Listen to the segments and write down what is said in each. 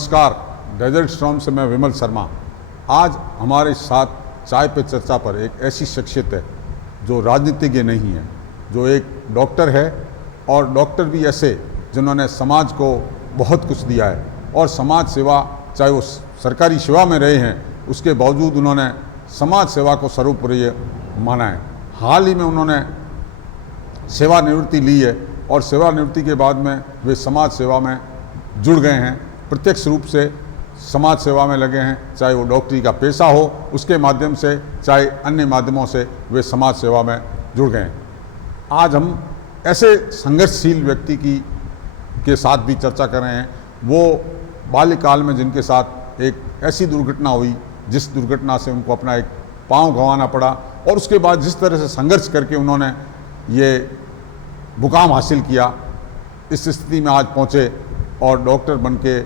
नमस्कार, desert storm से मैं विमल शर्मा। आज हमारे साथ चाय पे चर्चा पर एक ऐसी शख्सियत है जो राजनीतिज्ञ नहीं है, जो एक डॉक्टर है, और डॉक्टर भी ऐसे जिन्होंने समाज को बहुत कुछ दिया है और समाज सेवा, चाहे वो सरकारी सेवा में रहे हैं, उसके बावजूद उन्होंने समाज सेवा को सर्वोपरि माना है। हाल ही में उन्होंने सेवानिवृत्ति ली है और सेवानिवृत्ति के बाद में वे समाज सेवा में जुड़ गए हैं, प्रत्यक्ष रूप से समाज सेवा में लगे हैं, चाहे वो डॉक्टरी का पेशा हो उसके माध्यम से, चाहे अन्य माध्यमों से वे समाज सेवा में जुड़ गए हैं। आज हम ऐसे संघर्षशील व्यक्ति के साथ भी चर्चा कर रहे हैं, वो बाल्यकाल में जिनके साथ एक ऐसी दुर्घटना हुई जिस दुर्घटना से उनको अपना एक पाँव गंवाना पड़ा, और उसके बाद जिस तरह से संघर्ष करके उन्होंने ये मुकाम हासिल किया, इस स्थिति में आज पहुँचे और डॉक्टर बनके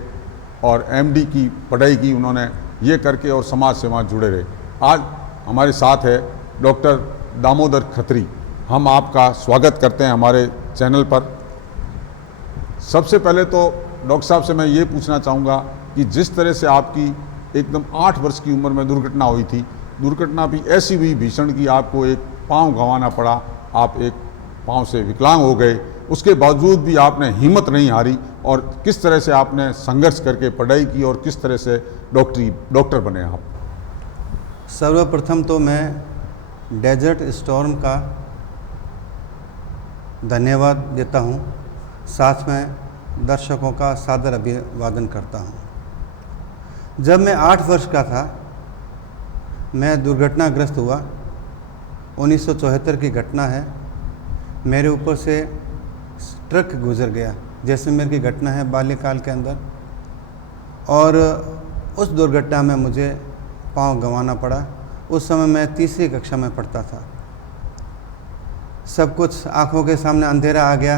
और एमडी की पढ़ाई की उन्होंने, ये करके और समाज सेवा जुड़े रहे। आज हमारे साथ है डॉक्टर दामोदर खत्री। हम आपका स्वागत करते हैं हमारे चैनल पर। सबसे पहले तो डॉक्टर साहब से मैं ये पूछना चाहूँगा कि जिस तरह से आपकी एकदम 8 वर्ष की उम्र में दुर्घटना हुई थी, दुर्घटना भी ऐसी हुई भीषण कि आपको एक पाँव गंवाना पड़ा, आप एक पाँव से विकलांग हो गए, उसके बावजूद भी आपने हिम्मत नहीं हारी और किस तरह से आपने संघर्ष करके पढ़ाई की और किस तरह से डॉक्टर बने आप। सर्वप्रथम तो मैं डेजर्ट स्टॉर्म का धन्यवाद देता हूँ, साथ में दर्शकों का सादर अभिवादन करता हूँ। जब मैं 8 वर्ष का था, मैं दुर्घटनाग्रस्त हुआ। 1974 की घटना है। मेरे ऊपर से ट्रक गुजर गया, जैसलमेर की घटना है बाल्यकाल के अंदर, और उस दुर्घटना में मुझे पाँव गंवाना पड़ा। उस समय मैं 3री कक्षा में पढ़ता था। सब कुछ आंखों के सामने अंधेरा आ गया,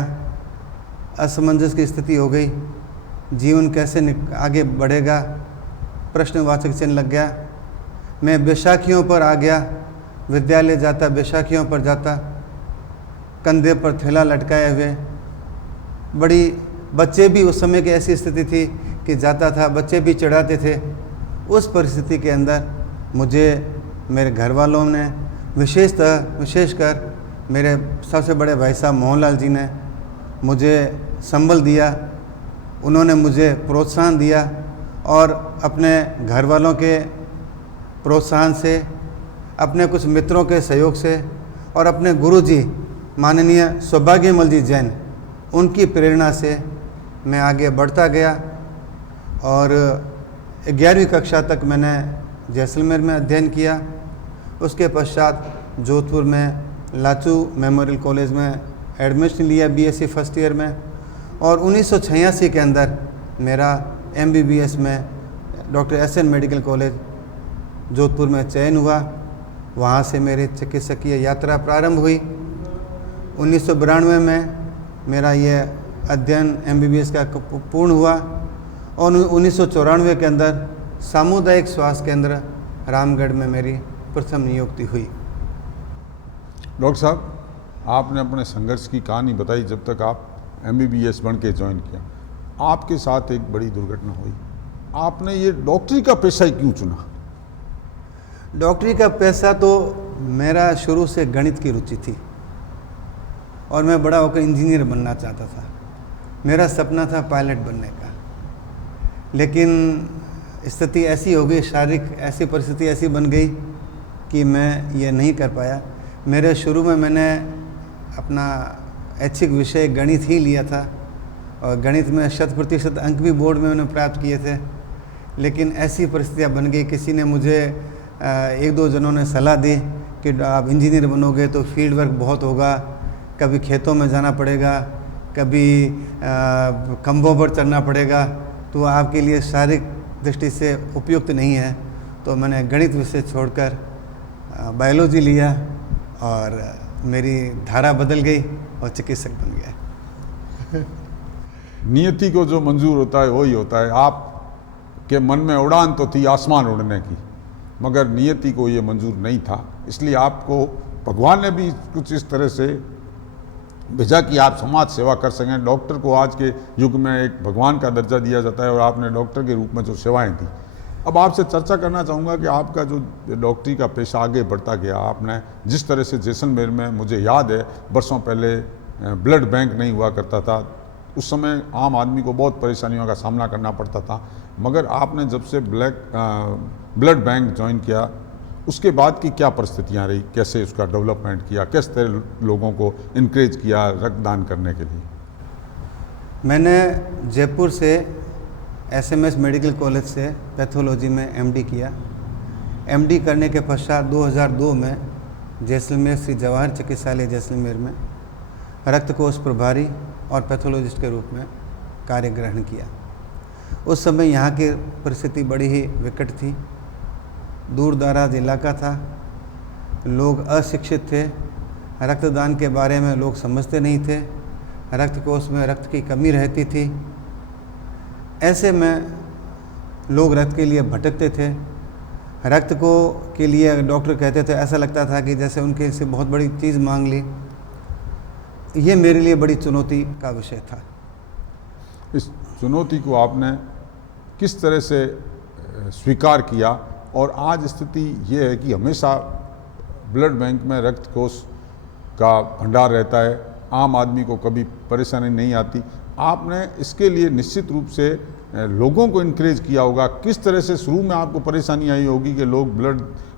असमंजस की स्थिति हो गई, जीवन कैसे आगे बढ़ेगा, प्रश्नवाचक चिन्ह लग गया। मैं बैसाखियों पर आ गया, विद्यालय जाता, बैसाखियों पर जाता, कंधे पर थैला लटकाए हुए। बड़ी बच्चे भी, उस समय की ऐसी स्थिति थी कि जाता था, बच्चे भी चढ़ाते थे। उस परिस्थिति के अंदर मुझे मेरे घर वालों ने, विशेषकर मेरे सबसे बड़े भाई साहब मोहनलाल जी ने मुझे संबल दिया। उन्होंने मुझे प्रोत्साहन दिया और अपने घर वालों के प्रोत्साहन से, अपने कुछ मित्रों के सहयोग से और अपने गुरुजी माननीय सौभाग्यमल जी जैन, उनकी प्रेरणा से मैं आगे बढ़ता गया और 11वीं कक्षा तक मैंने जैसलमेर में अध्ययन किया। उसके पश्चात जोधपुर में लाचू मेमोरियल कॉलेज में एडमिशन लिया बीएससी फर्स्ट ईयर में, और 1986 के अंदर मेरा एमबीबीएस में doctor SN medical college Jodhpur में चयन हुआ। वहाँ से मेरी चिकित्सकीय यात्रा प्रारंभ हुई। 1992 में मेरा ये अध्ययन एमबीबीएस का पूर्ण हुआ और 1994 के अंदर सामुदायिक स्वास्थ्य केंद्र रामगढ़ में मेरी प्रथम नियुक्ति हुई। डॉक्टर साहब, आपने अपने संघर्ष की कहानी बताई जब तक आप एमबीबीएस बन के ज्वाइन किया। आपके साथ एक बड़ी दुर्घटना हुई, आपने ये डॉक्टरी का पेशा ही क्यों चुना? डॉक्टरी का पेशा तो मेरा शुरू से गणित की रुचि थी और मैं बड़ा होकर इंजीनियर बनना चाहता था। मेरा सपना था पायलट बनने का, लेकिन स्थिति ऐसी हो गई, शारीरिक ऐसी परिस्थिति ऐसी बन गई कि मैं ये नहीं कर पाया। मेरे शुरू में मैंने अपना ऐच्छिक विषय गणित ही लिया था और गणित में 100% अंक भी बोर्ड में मैंने प्राप्त किए थे, लेकिन ऐसी परिस्थितियाँ बन गई। किसी ने मुझे 1-2 जनों ने सलाह दी कि आप इंजीनियर बनोगे तो फील्ड वर्क बहुत होगा, कभी खेतों में जाना पड़ेगा, कभी खंभों पर चढ़ना पड़ेगा, तो आपके लिए शारीरिक दृष्टि से उपयुक्त नहीं है। तो मैंने गणित विषय छोड़कर बायोलॉजी लिया और मेरी धारा बदल गई और चिकित्सक बन गया। नियति को जो मंजूर होता है वही होता है। आपके मन में उड़ान तो थी आसमान उड़ने की, मगर नियति को ये मंजूर नहीं था, इसलिए आपको भगवान ने भी कुछ इस तरह से भेजा कि आप समाज सेवा कर सकें। डॉक्टर को आज के युग में एक भगवान का दर्जा दिया जाता है और आपने डॉक्टर के रूप में जो सेवाएं दी। अब आपसे चर्चा करना चाहूँगा कि आपका जो डॉक्टरी का पेशा आगे बढ़ता गया, आपने जिस तरह से जैसलमेर में, मुझे याद है वर्षों पहले ब्लड बैंक नहीं हुआ करता था, उस समय आम आदमी को बहुत परेशानियों का सामना करना पड़ता था, मगर आपने जब से ब्लड बैंक ज्वाइन किया उसके बाद की क्या परिस्थितियाँ रही, कैसे उसका डेवलपमेंट किया, किस तरह लोगों को इनक्रेज किया रक्तदान करने के लिए? मैंने जयपुर से एसएमएस मेडिकल कॉलेज से पैथोलॉजी में एमडी किया। एमडी करने के पश्चात 2002 में जैसलमेर श्री जवाहर चिकित्सालय जैसलमेर में रक्त कोष प्रभारी और पैथोलॉजिस्ट के रूप में कार्य ग्रहण किया। उस समय यहाँ की परिस्थिति बड़ी ही विकट थी, दूर दराज इलाका था, लोग अशिक्षित थे, रक्तदान के बारे में लोग समझते नहीं थे, रक्त कोष में रक्त की कमी रहती थी। ऐसे में लोग रक्त के लिए भटकते थे। रक्त को के लिए डॉक्टर कहते थे, ऐसा लगता था कि जैसे उनके से बहुत बड़ी चीज़ मांग ली। ये मेरे लिए बड़ी चुनौती का विषय था। इस चुनौती को आपने किस तरह से स्वीकार किया? और आज स्थिति ये है कि हमेशा ब्लड बैंक में रक्त कोष का भंडार रहता है, आम आदमी को कभी परेशानी नहीं आती। आपने इसके लिए निश्चित रूप से लोगों को इनक्रेज किया होगा। किस तरह से शुरू में आपको परेशानी आई होगी कि लोग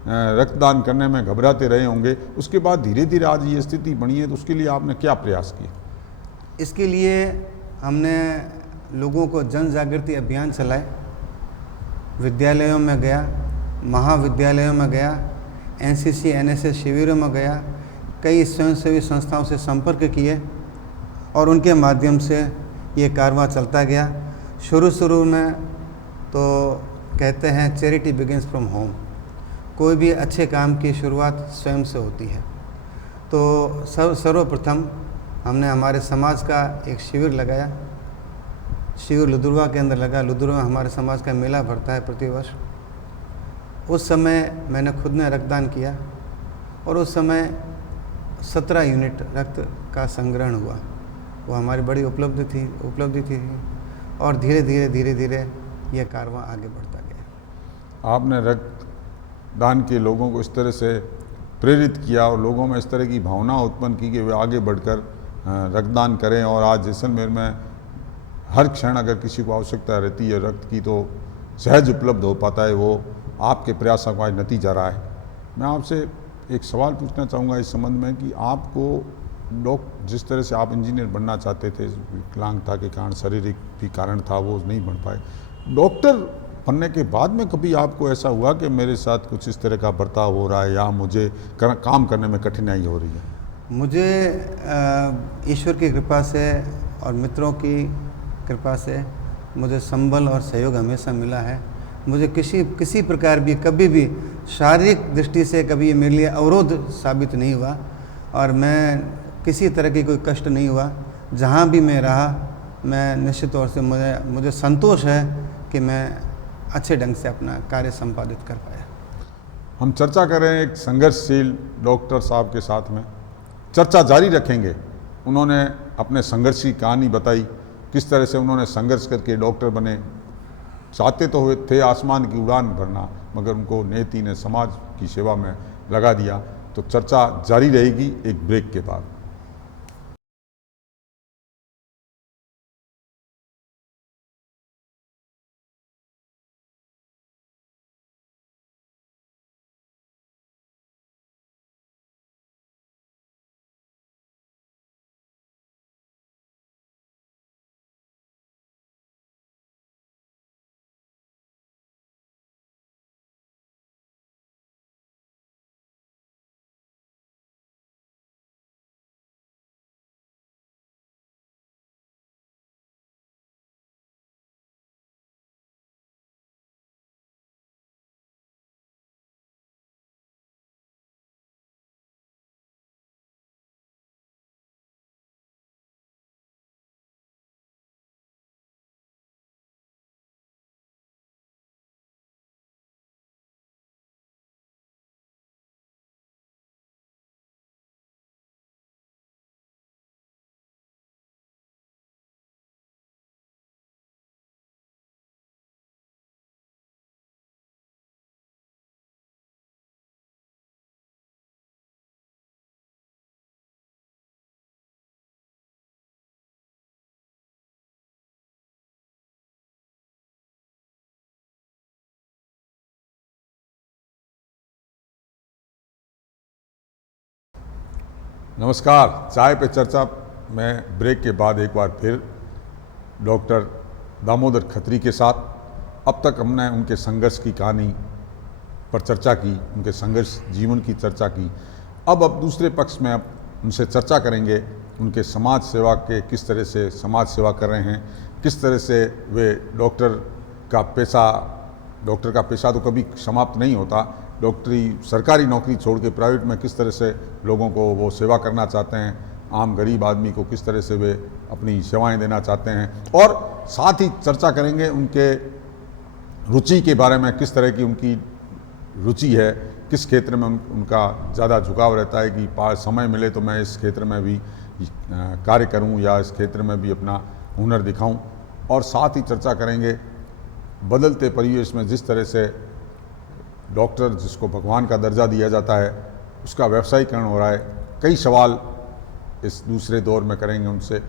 रक्तदान करने में घबराते रहे होंगे, उसके बाद धीरे धीरे आज ये स्थिति बनी है, तो उसके लिए आपने क्या प्रयास किए? इसके लिए हमने लोगों को जन जागृति अभियान चलाए, विद्यालयों में गया, महाविद्यालयों में गया, एनसीसी एनएसएस शिविरों में गया, कई स्वयंसेवी संस्थाओं से संपर्क किए और उनके माध्यम से ये कारवां चलता गया। शुरू में तो कहते हैं चैरिटी बिगिंस फ्रॉम होम, कोई भी अच्छे काम की शुरुआत स्वयं से होती है। तो सर्वप्रथम हमने हमारे समाज का एक शिविर लगाया। शिविर लुधुरवा के अंदर लगा। लुधुरवा हमारे समाज का मेला भरता है प्रतिवर्ष। उस समय मैंने खुद ने रक्तदान किया और उस समय 17 यूनिट रक्त का संग्रहण हुआ। वो हमारी बड़ी उपलब्धि थी और धीरे धीरे यह कारवां आगे बढ़ता गया। आपने रक्तदान के लोगों को इस तरह से प्रेरित किया और लोगों में इस तरह की भावना उत्पन्न की कि वे आगे बढ़कर रक्तदान करें, और आज जैसलमेर में हर क्षण अगर किसी को आवश्यकता रहती है रक्त की तो सहज उपलब्ध हो पाता है। वो आपके प्रयासों का आज नतीजा रहा है। मैं आपसे एक सवाल पूछना चाहूँगा इस संबंध में कि आपको जिस तरह से आप इंजीनियर बनना चाहते थे, विकलांगता के कारण, शारीरिक भी कारण था, वो नहीं बन पाए, डॉक्टर बनने के बाद में कभी आपको ऐसा हुआ कि मेरे साथ कुछ इस तरह का बर्ताव हो रहा है या मुझे काम करने में कठिनाई हो रही है? मुझे ईश्वर की कृपा से और मित्रों की कृपा से मुझे संबल और सहयोग हमेशा मिला है। मुझे किसी प्रकार भी कभी भी शारीरिक दृष्टि से कभी ये मेरे लिए अवरोध साबित नहीं हुआ और मैं किसी तरह की कोई कष्ट नहीं हुआ। जहाँ भी मैं रहा, मैं निश्चित तौर से मुझे संतोष है कि मैं अच्छे ढंग से अपना कार्य संपादित कर पाया। हम चर्चा कर रहे हैं एक संघर्षशील डॉक्टर साहब के साथ में, चर्चा जारी रखेंगे। उन्होंने अपने संघर्ष की कहानी बताई, किस तरह से उन्होंने संघर्ष करके डॉक्टर बने। चाहते तो हुए थे आसमान की उड़ान भरना, मगर उनको नियति ने समाज की सेवा में लगा दिया। तो चर्चा जारी रहेगी एक ब्रेक के बाद। नमस्कार। चाय पे चर्चा में ब्रेक के बाद एक बार फिर डॉक्टर दामोदर खत्री के साथ। अब तक हमने उनके संघर्ष की कहानी पर चर्चा की, उनके संघर्ष जीवन की चर्चा की। अब दूसरे पक्ष में अब उनसे चर्चा करेंगे उनके समाज सेवा के, किस तरह से समाज सेवा कर रहे हैं, किस तरह से वे डॉक्टर का पेशा तो कभी समाप्त नहीं होता। डॉक्टरी सरकारी नौकरी छोड़ के प्राइवेट में किस तरह से लोगों को वो सेवा करना चाहते हैं, आम गरीब आदमी को किस तरह से वे अपनी सेवाएं देना चाहते हैं। और साथ ही चर्चा करेंगे उनके रुचि के बारे में, किस तरह की उनकी रुचि है, किस क्षेत्र में उनका ज़्यादा झुकाव रहता है कि समय मिले तो मैं इस क्षेत्र में भी कार्य करूं या इस क्षेत्र में भी अपना हुनर दिखाऊं। और साथ ही चर्चा करेंगे बदलते परिवेश में जिस तरह से डॉक्टर, जिसको भगवान का दर्जा दिया जाता है, उसका व्यवसायीकरण हो रहा है। कई सवाल इस दूसरे दौर में करेंगे उनसे।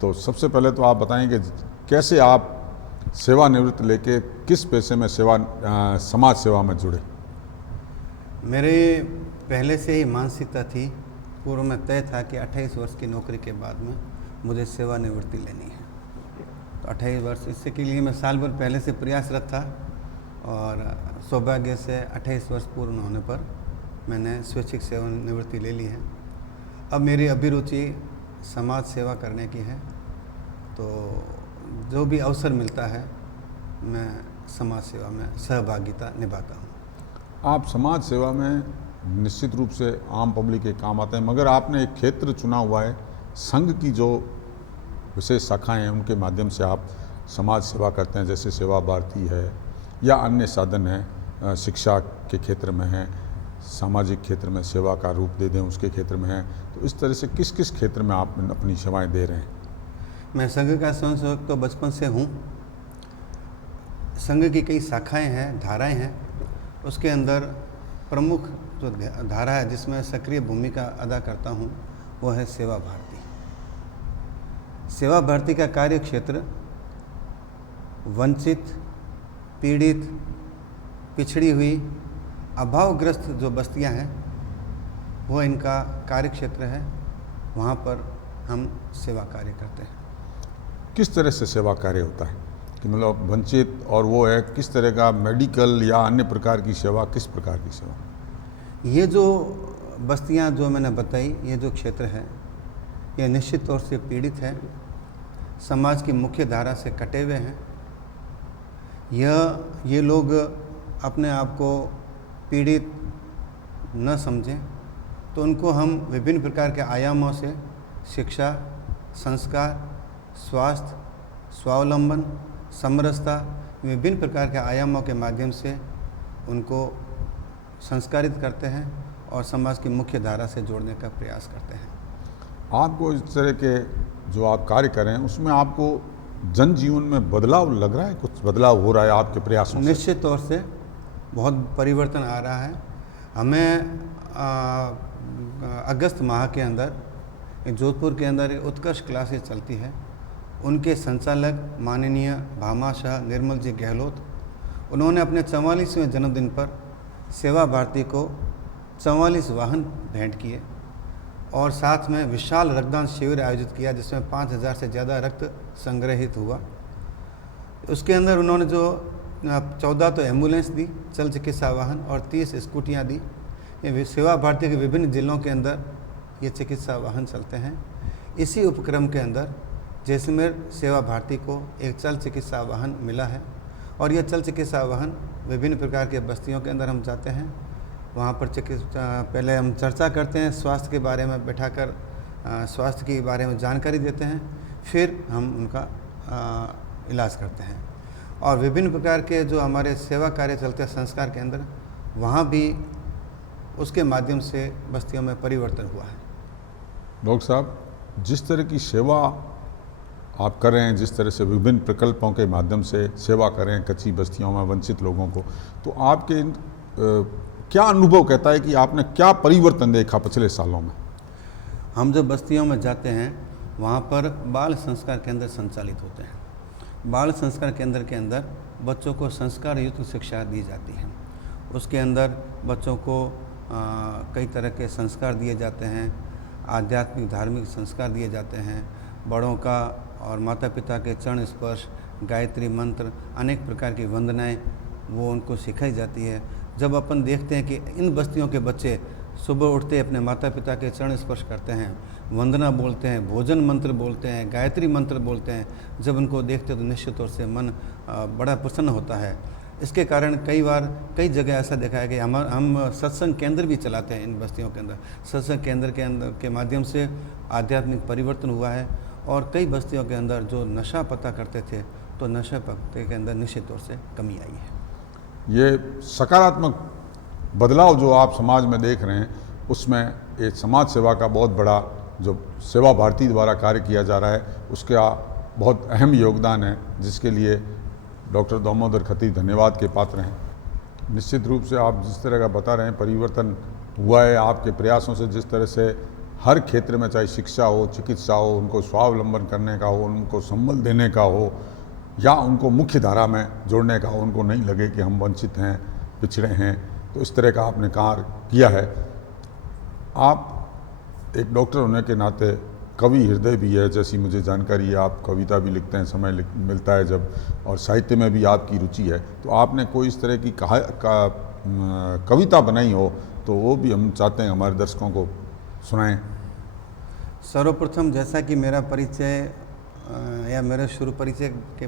तो सबसे पहले तो आप बताएंगे कैसे आप सेवानिवृत्त लेके किस पेशे में समाज सेवा में जुड़े। मेरे पहले से ही मानसिकता थी, पूर्व में तय था कि 28 वर्ष की नौकरी के बाद में मुझे सेवानिवृत्ति लेनी है। तो 28 वर्ष, इससे के लिए मैं साल भर पहले से प्रयासरत था और सौभाग्य से 28 वर्ष पूर्ण होने पर मैंने स्वैच्छिक सेवानिवृत्ति ले ली है। अब मेरी अभिरुचि समाज सेवा करने की है, तो जो भी अवसर मिलता है मैं समाज सेवा में सहभागिता निभाता हूँ। आप समाज सेवा में निश्चित रूप से आम पब्लिक के काम आते हैं, मगर आपने एक क्षेत्र चुना हुआ है, संघ की जो विशेष शाखाएं हैं उनके माध्यम से आप समाज सेवा करते हैं, जैसे सेवा भारती है या अन्य साधन हैं, शिक्षा के क्षेत्र में है, सामाजिक क्षेत्र में सेवा का रूप दे दें उसके क्षेत्र में है। तो इस तरह से किस किस क्षेत्र में आप अपनी सेवाएं दे रहे हैं? मैं संघ का स्वयंसेवक तो बचपन से हूँ। संघ की कई शाखाएं हैं, धाराएं हैं। उसके अंदर प्रमुख जो धारा है जिसमें सक्रिय भूमिका अदा करता हूँ वो है सेवा भारती। सेवा भारती का कार्य क्षेत्र वंचित, पीड़ित, पिछड़ी हुई, अभावग्रस्त जो बस्तियां हैं वो इनका कार्य क्षेत्र है। वहाँ पर हम सेवा कार्य करते हैं। किस तरह से सेवा कार्य होता है कि मतलब वंचित और वो है, किस तरह का मेडिकल या अन्य प्रकार की सेवा, किस प्रकार की सेवा? ये जो बस्तियां जो मैंने बताई, ये जो क्षेत्र है, ये निश्चित तौर से पीड़ित है, समाज की मुख्य धारा से कटे हुए हैं। ये लोग अपने आप को पीड़ित न समझें तो उनको हम विभिन्न प्रकार के आयामों से शिक्षा, संस्कार, स्वास्थ्य, स्वावलंबन, समरसता, विभिन्न प्रकार के आयामों के माध्यम से उनको संस्कारित करते हैं और समाज की मुख्य धारा से जोड़ने का प्रयास करते हैं। आपको इस तरह के जो आप कार्य करें उसमें आपको जनजीवन में बदलाव लग रहा है? कुछ बदलाव हो रहा है आपके प्रयासों से? निश्चित तौर से बहुत परिवर्तन आ रहा है। हमें अगस्त माह के अंदर जोधपुर के अंदर उत्कर्ष क्लासेस चलती है। उनके संचालक माननीय भामाशाह निर्मल जी गहलोत, उन्होंने अपने 44वें जन्मदिन पर सेवा भारती को 44 वाहन भेंट किए और साथ में विशाल रक्तदान शिविर आयोजित किया जिसमें 5000 से ज़्यादा रक्त संग्रहित हुआ। उसके अंदर उन्होंने जो 14 तो एम्बुलेंस दी, चल चिकित्सा वाहन और 30 स्कूटियाँ दी। ये सेवा भारती के विभिन्न जिलों के अंदर ये चिकित्सा वाहन चलते हैं। इसी उपक्रम के अंदर जैसलमेर सेवा भारती को एक चल चिकित्सा वाहन मिला है और यह चल चिकित्सा वाहन विभिन्न प्रकार के बस्तियों के अंदर हम जाते हैं। वहाँ पर पहले हम चर्चा करते हैं, स्वास्थ्य के बारे में बैठाकर स्वास्थ्य के बारे में जानकारी देते हैं, फिर हम उनका इलाज करते हैं। और विभिन्न प्रकार के जो हमारे सेवा कार्य चलते हैं संस्कार के अंदर, वहाँ भी उसके माध्यम से बस्तियों में परिवर्तन हुआ है। डॉक्टर साहब, जिस तरह की सेवा आप कर रहे हैं, जिस तरह से विभिन्न प्रकल्पों के माध्यम से सेवा करें कच्ची बस्तियों में वंचित लोगों को, तो आपके क्या अनुभव कहता है कि आपने क्या परिवर्तन देखा पिछले सालों में? हम जब बस्तियों में जाते हैं वहाँ पर बाल संस्कार केंद्र संचालित होते हैं। बाल संस्कार केंद्र के अंदर बच्चों को संस्कार युक्त शिक्षा दी जाती है। उसके अंदर बच्चों को कई तरह के संस्कार दिए जाते हैं। आध्यात्मिक धार्मिक संस्कार दिए जाते हैं। बड़ों का और माता पिता के चरण स्पर्श, गायत्री मंत्र, अनेक प्रकार की वंदनाएं वो उनको सिखाई जाती है। जब अपन देखते हैं कि इन बस्तियों के बच्चे सुबह उठते अपने माता पिता के चरण स्पर्श करते हैं, वंदना बोलते हैं, भोजन मंत्र बोलते हैं, गायत्री मंत्र बोलते हैं, जब उनको देखते तो निश्चित तौर से मन बड़ा प्रसन्न होता है। इसके कारण कई बार कई जगह ऐसा देखा है कि हम सत्संग केंद्र भी चलाते हैं इन बस्तियों के अंदर। सत्संग केंद्र के माध्यम से आध्यात्मिक परिवर्तन हुआ है और कई बस्तियों के अंदर जो नशा पता करते थे तो नशा पत्ते के अंदर निश्चित तौर से कमी आई है। ये सकारात्मक बदलाव जो आप समाज में देख रहे हैं, उसमें एक समाज सेवा का बहुत बड़ा जो सेवा भारती द्वारा कार्य किया जा रहा है उसका बहुत अहम योगदान है, जिसके लिए डॉक्टर दामोदर खत्री धन्यवाद के पात्र हैं। निश्चित रूप से आप जिस तरह का बता रहे हैं परिवर्तन हुआ है आपके प्रयासों से, जिस तरह से हर क्षेत्र में चाहे शिक्षा हो, चिकित्सा हो, उनको स्वावलंबन करने का हो, उनको संबल देने का हो या उनको मुख्य धारा में जोड़ने का हो, उनको नहीं लगे कि हम वंचित हैं, पिछड़े हैं, तो इस तरह का आपने कार्य किया है। आप एक डॉक्टर होने के नाते कवि हृदय भी है, जैसी मुझे जानकारी है। आप कविता भी लिखते हैं समय मिलता है जब, और साहित्य में भी आपकी रुचि है। तो आपने कोई इस तरह की कविता बनाई हो तो वो भी हम चाहते हैं हमारे दर्शकों को सुनाएं। सर्वप्रथम जैसा कि मेरा परिचय या मेरे शुरू परिचय के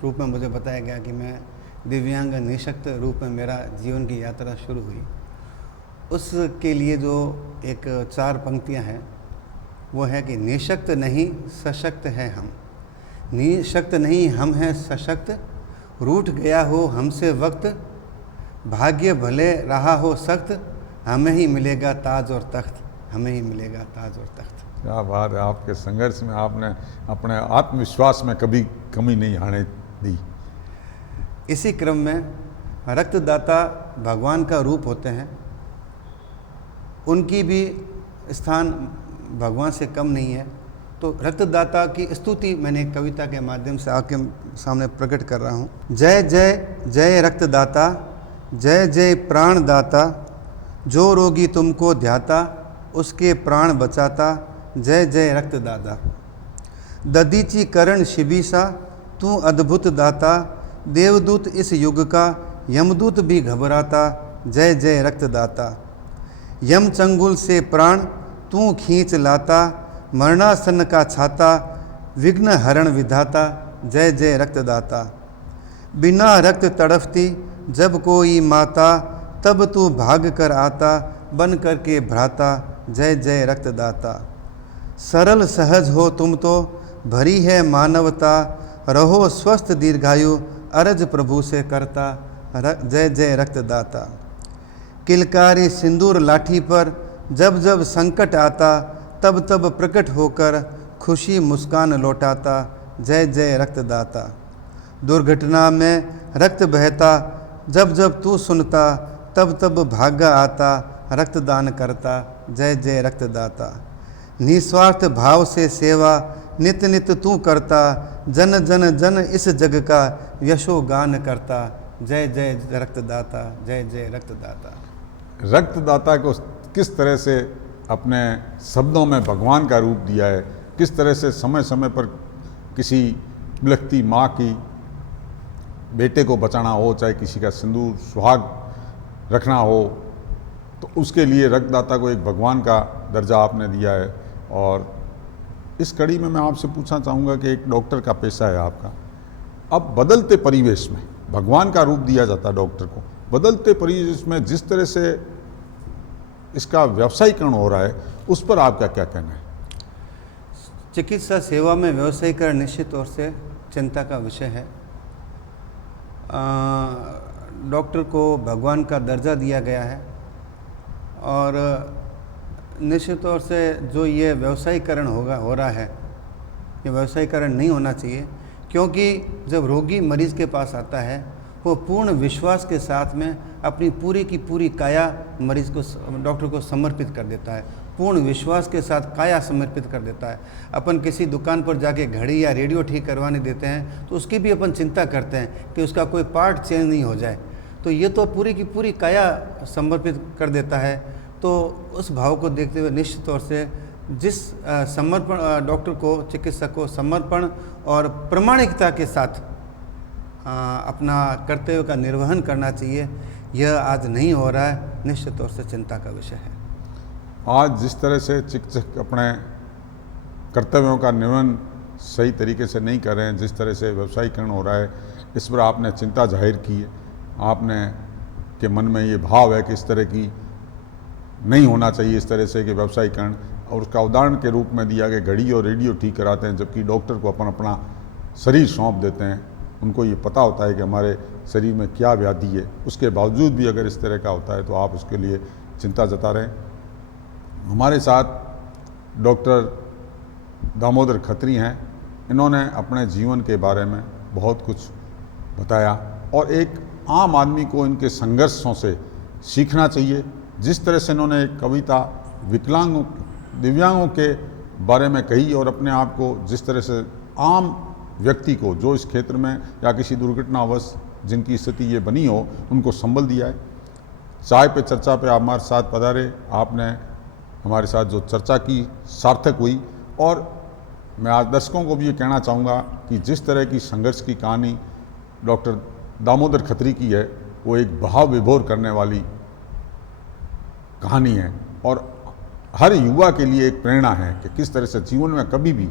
रूप में मुझे बताया गया कि मैं दिव्यांग निःशक्त रूप में मेरा जीवन की यात्रा शुरू हुई, उसके लिए जो एक 4 पंक्तियां हैं वो है कि निःशक्त नहीं सशक्त है हम, निःशक्त नहीं हम हैं सशक्त, रूठ गया हो हमसे वक्त, भाग्य भले रहा हो सख्त, हमें ही मिलेगा ताज और तख्त, हमें ही मिलेगा ताज और तख्त। क्या बात है, आपके संघर्ष में आपने अपने आत्मविश्वास में कभी कमी नहीं आने दी। इसी क्रम में रक्तदाता भगवान का रूप होते हैं, उनकी भी स्थान भगवान से कम नहीं है। तो रक्तदाता की स्तुति मैंने एक कविता के माध्यम से आपके सामने प्रकट कर रहा हूँ। जय जय जय रक्तदाता, जय जय प्राणदाता, जो रोगी तुमको ध्याता उसके प्राण बचाता, जय जय रक्तदाता। ददीची करण शिबीसा तू अद्भुत दाता, देवदूत इस युग का यमदूत भी घबराता, जय जय रक्तदाता। यम चंगुल से प्राण तू खींच लाता, मरणासन का छाता विघ्न हरण विधाता, जय जय रक्तदाता। बिना रक्त तड़फती जब कोई माता, तब तू भाग कर आता बन कर के भ्राता, जय जय रक्तदाता। सरल सहज हो तुम तो भरी है मानवता, रहो स्वस्थ दीर्घायु अरज प्रभु से करता, जय जय रक्तदाता। किलकारी सिंदूर लाठी पर जब जब संकट आता, तब तब प्रकट होकर खुशी मुस्कान लौटाता, जय जय रक्तदाता। दुर्घटना में रक्त बहता जब जब तू सुनता, तब तब भागा आता रक्तदान करता, जय जय रक्तदाता। निस्वार्थ भाव से सेवा नित नित तू करता, जन जन जन इस जग का यशोगान करता, जय जय रक्तदाता, जय जय रक्तदाता। रक्तदाता को किस तरह से अपने शब्दों में भगवान का रूप दिया है, किस तरह से समय समय पर किसी बिलखती माँ की बेटे को बचाना हो, चाहे किसी का सिंदूर सुहाग रखना हो, तो उसके लिए रक्तदाता को एक भगवान का दर्जा आपने दिया है। और इस कड़ी में मैं आपसे पूछना चाहूँगा कि एक डॉक्टर का पेशा है आपका, अब बदलते परिवेश में भगवान का रूप दिया जाता है डॉक्टर को, बदलते परिवेश में जिस तरह से इसका व्यवसायीकरण हो रहा है, उस पर आपका क्या कहना है? चिकित्सा सेवा में व्यवसायीकरण निश्चित तौर से चिंता का विषय है। डॉक्टर को भगवान का दर्जा दिया गया है और निश्चित तौर से जो ये व्यवसायीकरण हो रहा है, ये व्यवसायीकरण नहीं होना चाहिए, क्योंकि जब रोगी मरीज़ के पास आता है वो पूर्ण विश्वास के साथ में अपनी पूरी की पूरी काया मरीज़ को डॉक्टर को समर्पित कर देता है, पूर्ण विश्वास के साथ काया समर्पित कर देता है। अपन किसी दुकान पर जाके घड़ी या रेडियो ठीक करवाने देते हैं तो उसकी भी अपन चिंता करते हैं कि उसका कोई पार्ट चेंज नहीं हो जाए, तो ये तो पूरी की पूरी काया समर्पित कर देता है। तो उस भाव को देखते हुए निश्चित तौर से जिस समर्पण डॉक्टर को, चिकित्सक को समर्पण और प्रामाणिकता के साथ अपना कर्तव्य का निर्वहन करना चाहिए, यह आज नहीं हो रहा है, निश्चित तौर से चिंता का विषय है। आज जिस तरह से चिकित्सक अपने कर्तव्यों का निर्वहन सही तरीके से नहीं कर रहे हैं, जिस तरह से व्यवसायीकरण हो रहा है, इस पर आपने चिंता जाहिर की है। आपने के मन में ये भाव है कि इस तरह की नहीं होना चाहिए, इस तरह से कि व्यवसायीकरण, और उसका उदाहरण के रूप में दिया कि घड़ी और रेडियो ठीक कराते हैं, जबकि डॉक्टर को अपना शरीर सौंप देते हैं। उनको ये पता होता है कि हमारे शरीर में क्या व्याधि है, उसके बावजूद भी अगर इस तरह का होता है तो आप उसके लिए चिंता जता रहे हैं। हमारे साथ डॉक्टर दामोदर खत्री हैं। इन्होंने अपने जीवन के बारे में बहुत कुछ बताया और एक आम आदमी को इनके संघर्षों से सीखना चाहिए। जिस तरह से इन्होंने एक कविता विकलांगों, दिव्यांगों के बारे में कही और अपने आप को जिस तरह से आम व्यक्ति को जो इस क्षेत्र में या किसी दुर्घटनावश जिनकी स्थिति ये बनी हो, उनको संबल दिया है। चाय पे चर्चा पे आप हमारे साथ पधारे, आपने हमारे साथ जो चर्चा की सार्थक हुई। और मैं आज दर्शकों को भी ये कहना चाहूँगा कि जिस तरह की संघर्ष की कहानी डॉक्टर दामोदर खत्री की है, वो एक भाव विभोर करने वाली कहानी है और हर युवा के लिए एक प्रेरणा है कि किस तरह से जीवन में कभी भी